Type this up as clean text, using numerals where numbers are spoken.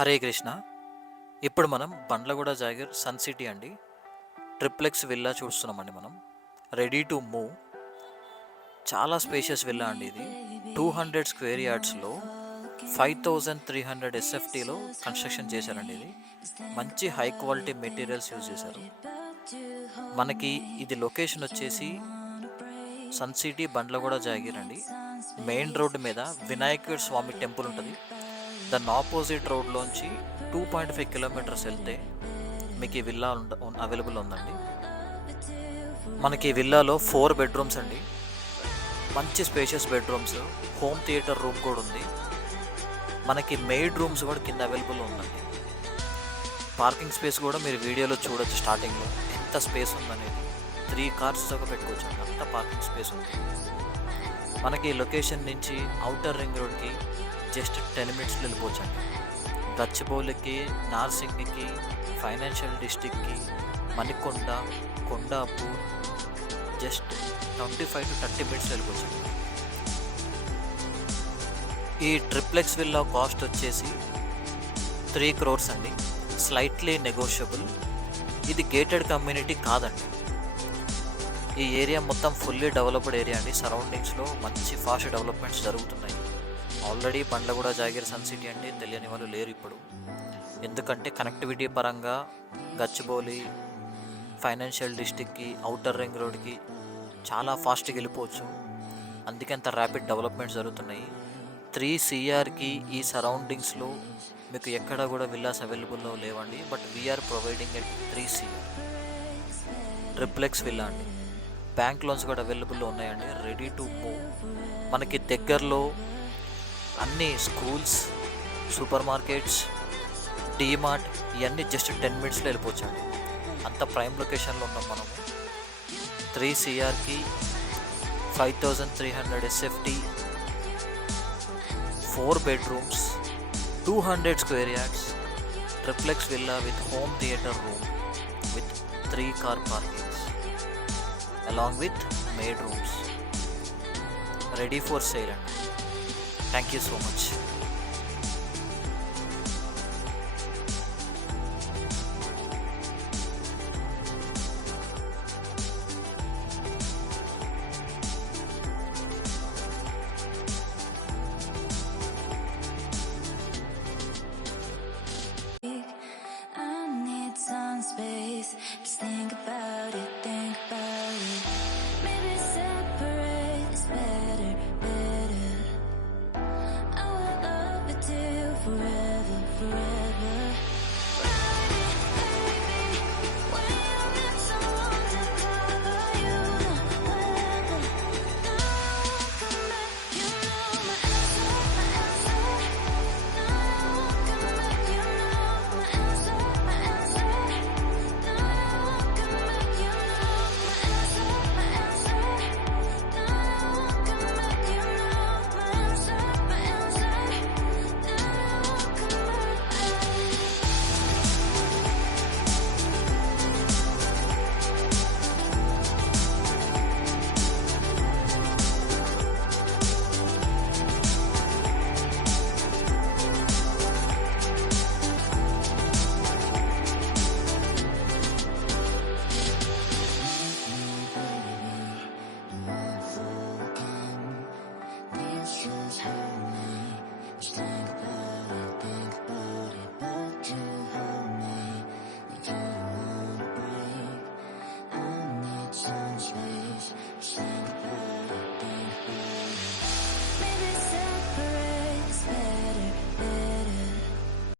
హరే కృష్ణ. ఇప్పుడు మనం Bandlaguda Jagir Sun city అండి ట్రిప్లెక్స్ విల్లా చూస్తున్నామండి. మనం రెడీ టు మూవ్. చాలా స్పేషియస్ విల్లా అండి ఇది. 200 స్క్వేర్ యార్డ్స్లో 5300 ఎస్ఎఫ్టీలో కన్స్ట్రక్షన్ చేశారండి. ఇది మంచి హై క్వాలిటీ మెటీరియల్స్ యూజ్ చేశారు. మనకి ఇది లొకేషన్ వచ్చేసి సన్ సిటీ బండ్లగూడ జాగీర్ అండి. మెయిన్ రోడ్డు మీద వినాయకుడి స్వామి టెంపుల్ ఉంటుంది. దాని ఆపోజిట్ రోడ్లోంచి 2.5 కిలోమీటర్స్ వెళ్తే మీకు ఈ విల్లా అవైలబుల్ ఉందండి. మనకి ఈ విల్లాలో 4 బెడ్రూమ్స్ అండి. మంచి spacious bedrooms, home theatre room కూడా ఉంది. మనకి మెయిడ్ రూమ్స్ కూడా కింద అవైలబుల్ ఉందండి. పార్కింగ్ స్పేస్ కూడా మీరు వీడియోలో చూడొచ్చు. స్టార్టింగ్లో ఎంత స్పేస్ ఉందనేది 3 కార్స్ దాకా పెట్టుకోవచ్చు అండి. అంత పార్కింగ్ స్పేస్ ఉంది. మనకి లొకేషన్ నుంచి అవుటర్ రింగ్ రోడ్కి జస్ట్ 10 మినిట్స్లో వెళ్ళిపోవచ్చండి. గచ్చిబౌలికి, నార్సింగికి, ఫైనాన్షియల్ డిస్ట్రిక్ట్కి, మణికొండ, కొండాపూర్ జస్ట్ 25 to 30 మినిట్స్లో వెళ్ళిపోవచ్చండి. ఈ ట్రిప్లెక్స్ విల్లా కాస్ట్ వచ్చేసి 3 crores అండి. Slightly negotiable. ఇది గేటెడ్ కమ్యూనిటీ కాదండి. ఈ ఏరియా మొత్తం ఫుల్లీ డెవలప్డ్ ఏరియా అండి. సరౌండింగ్స్లో మంచి ఫాస్ట్ డెవలప్మెంట్స్ జరుగుతున్నాయి. Already Bandlaguda Jagir Sun City అంటే తెలియని వాళ్ళు లేరు ఇప్పుడు. ఎందుకంటే కనెక్టివిటీ పరంగా గచ్చిబౌలి, ఫైనాన్షియల్ డిస్ట్రిక్ట్కి, అవుటర్ రింగ్ రోడ్కి చాలా ఫాస్ట్గా వెళ్ళిపోవచ్చు. అందుకే అంత ర్యాపిడ్ డెవలప్మెంట్స్ జరుగుతున్నాయి. 3 CRకి ఈ సరౌండింగ్స్లో మీకు ఎక్కడ కూడా విల్లాస్ అవైలబుల్లో లేవండి. But we are providing at 3 CR triplex villa అండి. బ్యాంక్ లోన్స్ కూడా అవైలబుల్లో ఉన్నాయండి. Ready to move. మనకి దగ్గరలో అన్ని స్కూల్స్, సూపర్ మార్కెట్స్, డీమార్ట్ ఇవన్నీ జస్ట్ 10 మినిట్స్లో వెళ్ళిపోవచ్చండి. అంత ప్రైమ్ లొకేషన్లో ఉన్నాం మనము. 3 CRకి 5300 SFT, 4 bedrooms, 200 square yards, triplex villa with home theatre room with 3 car parkings along with maid rooms. Ready for sale. Thank you so much.